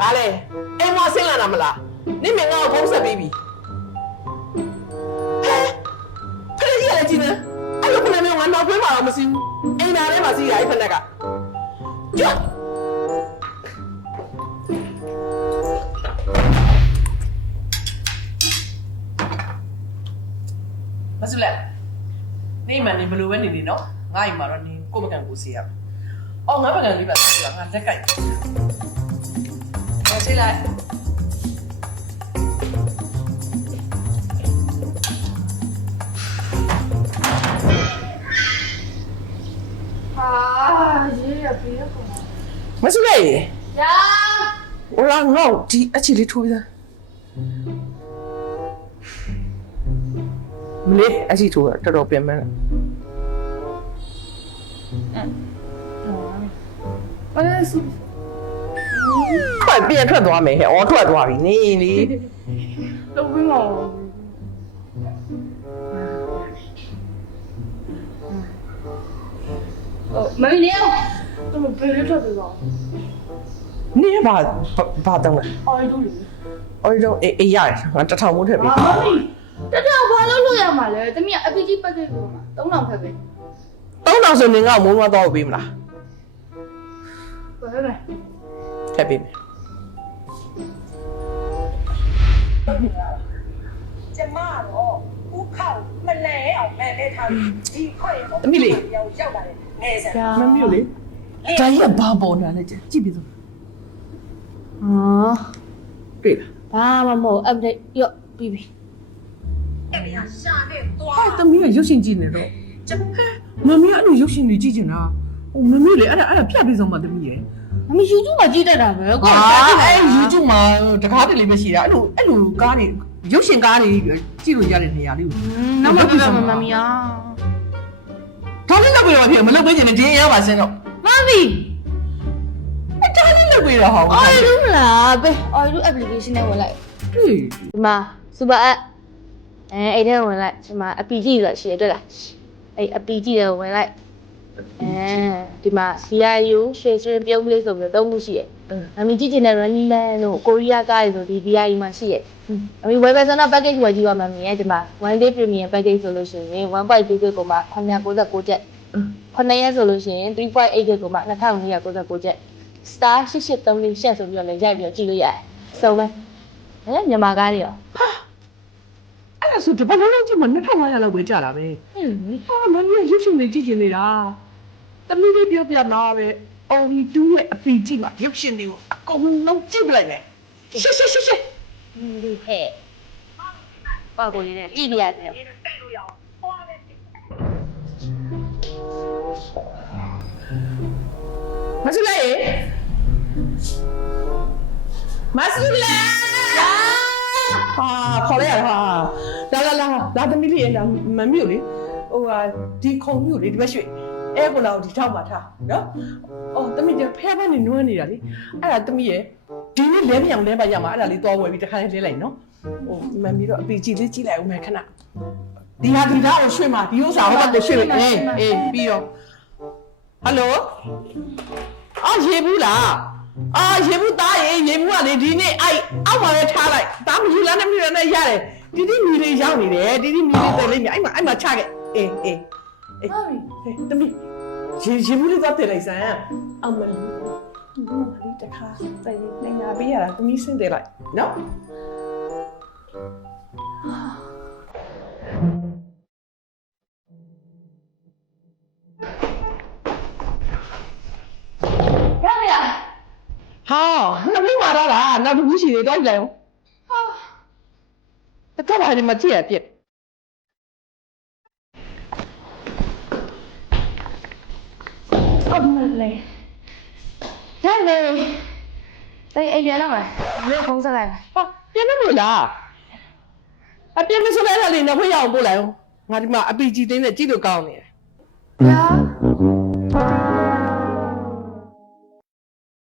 ဘာလဲအိမ်မဆင်းလာတာမလားနေမငါ့ကိုဖုံးဆက်ပြီးပြီဟဲ့ဖလေကြီးလည်းကြည့်နေအဲ့လိုဖလေမျိုးငါနောက်ခွေးမှာတော့မစီဘူးအိမ်သားထဲမှာစီးတာအဲ့ဖလက်ကကြောက်မစလက်နေမှနေဘယ်လိုပဲနေနေနော်ငါ့အိမ်မှာတော့နေကိုယ့်မကန်ကိုစီရမယ် အော်ငါပကန်လေးပါဆိုတာငါလက်ကင်ဟောစီလိုက်ဟာရေးရပြေးရကုန်မစလက်ရာဟိုလာငေါ့ဒီအချီလေးထိုးပြသားမလေးအချီထိုးတာတော်တော်ပြင်မှန်း ဘာလဲစုထွက်ပြန်ထွက်သွားမယ်ဟဲ့အော်ထွက်သွားပြီနေလေတော့ဘင်းမောအော်မင်းနေတော့ဘယ်လိုထွက်ပြီးတော့နေဘာဘာတောင်းလဲအော်ရလို့လေအော်တော့အေးအေးရတယ်ငါတစ်ထောင်မို့ထည့်ပြီဟာမမီတတဘာလို့လို့ရမှာလဲတမီးအပီကြီးပတ်ခဲ့ကိုမှာ3000ခက်ပဲတောင်းတော့ဆိုနေငါ့ကိုမိုးမသွားပေးမလား ဘယ်လဲထည့်ပေးမယ်ကျမတော့ဥခောက်မလဲအောင်မဲ့လဲထားပြီးဒီခွင့်ကိုရောက်ရောက်လာတယ်ငယ်စံရာမမျိုးလေဒါကြီးကဘာပေါ်လာလဲကြည့်ပြီဆိုဟာတွေ့လားဘာမှမဟုတ် update ရော့ပြီးပြီအဲ့ဒါရှာနေသွားဟာတမီးကရုပ်ရှင်ကြည့်နေတော့ကျမမမီးအဲ့လိုရုပ်ရှင်တွေကြည့်ချင်တာဟိုမမျိုးလေအဲ့ဒါအဲ့ဒါဖြတ်ပြီးဆုံးမတမီးရဲ့ မမီ YouTube မှာကြည့်တတ်တာပဲကိုအာအဲ့ YouTube မှာတကားတယ်လေးပဲရှိတာအဲ့လိုအဲ့လိုကားတွေရုပ်ရှင်ကားတွေကြည့်လို့ရတဲ့နေရာလေးကိုနောက်မှပြောမမမီယာထောင်းလေးလောက်ပြီးတော့ဖြစ်မလုပ်ပေးချင်တဲ့ဒီရပါစင်းတော့မမီအတားလေးလုပ်ပြီးတော့ဟောအော်ရလို့မလားပဲအော်ရလို့ application နဲ့ဝင်လိုက်ဟေးဒီမှာ super app အဲအဲ့ထဲဝင်လိုက်ဒီမှာအပီကြီးဆိုတာရှိရတွေ့လားအဲ့အပီကြီးတွေဝင်လိုက် အဲဒီမှာ CRU ရွှေစရင်ပြုံးလေးဆိုပြီးတော့သုံးမှုရှိရအမီကြည့်ချင်တဲ့ running man တို့ကိုရီးယားကားတွေဆိုဒီ DIY မှာရှိရအမီ web version တော့ package ဝယ်ကြည့်ရမှာမြင်ရဲ့ဒီမှာ one day premium package ဆိုလို့ရှိရင်1.2 gig ကိုမှ999ကျပ်9ရက်ဆိုလို့ရှိရင်3.8 gig ကိုမှ2999ကျပ် star 8830ရှက်ဆိုပြီးတော့လည်းရိုက်ပြီးတော့ကြည့်လို့ရတယ်စုံမယ်အဲမြန်မာကားတွေရောအဲ့ ဒါဆိုဒီဘက်လုံးလုံးကြည့်မှ2500လောက်ပဲကြာတာပဲဟင်းဟာမမီးရုပ်ရှင်တွေကြည့်ချင်နေတာတမီးလေးပြောပြနာပဲအော်ဒီတူးရဲ့အပီကြည့်မှာရုပ်ရှင်တွေကိုအကုန်လုံးကြည့်ပလိုက်မယ်ရှစ်ရှစ်ရှစ်ရှစ်ဒီဟဲ့ပေါ့ကိုလေးနဲ့ကြည့်ပြရတယ်ဒီတက်လို့ရအောင်ဟောတယ်မစလေမစလေဟာခေါ်လိုက်ရတာဟာ လာလာလာလာသမီးလေးလာမမီကိုလေဟိုဟာဒီခုံမျိုးလေဒီဘက်ရွှေ့အဲကိုလာကိုဒီထောက်မှာထားနော်အော်သမီးကျဖဲဖဲနေနွမ်းနေတာလေအဲ့ဒါသမီးရဲ့ဒီနေ့လဲပြောင်လဲပါရမှာအဲ့ဒါလေးသွားဝယ်ပြီးတခါလေးလဲလိုက်နော်ဟိုမမီတော့အပီကြည့်လေးကြည့်လိုက်ဦးမယ်ခဏဒီဟာဒီသားကိုရွှေ့မှာဒီဥစ္စာဟိုဘက်ကိုရွှေ့မယ်အေးအေးပြီးတော့ဟယ်လိုအော်ရေဘူးလားအာရေဘူးသားရေရေဘူးကလေဒီနေ့အဲ့အောက်မှာပဲထားလိုက်ဒါမယူလားနဲ့မယူလားနဲ့ရတယ် တီတီမီလေးရောက်နေတယ်တီတီမီလေးတယ်လေးမြအဲ့မှာအဲ့မှာချခဲ့အေးအေးအေးဟဲ့တမီးရေရေဘူးလေးသွားတယ်လိုက်စမ်းအောင်မလေးဘူးမလေးတခါတိုင်နေနာပေးရတာတမီးစင်တယ်လိုက်နော်ရမလားဟာနှစ်ဘူးမာတော့လားနောက်တစ်ဘူးရှိသေးတော့ကြည့်လိုက်အောင် ဟာတကယ်ပါလေမကြည့်ရပြစ်အမလေးရလေတေးအိမ်ပြန်တော့မယ်ဘယ်ဖုန်းဆက်လိုက်ဟာပြန်လို့လားအပြန်မစလဲတာလေးနှစ်ခွေးရအောင်ပို့လိုက်အောင်ငါဒီမှာအပီကြီးတင်းနဲ့ကြည့်လို့ကောင်းနေတယ်ရာ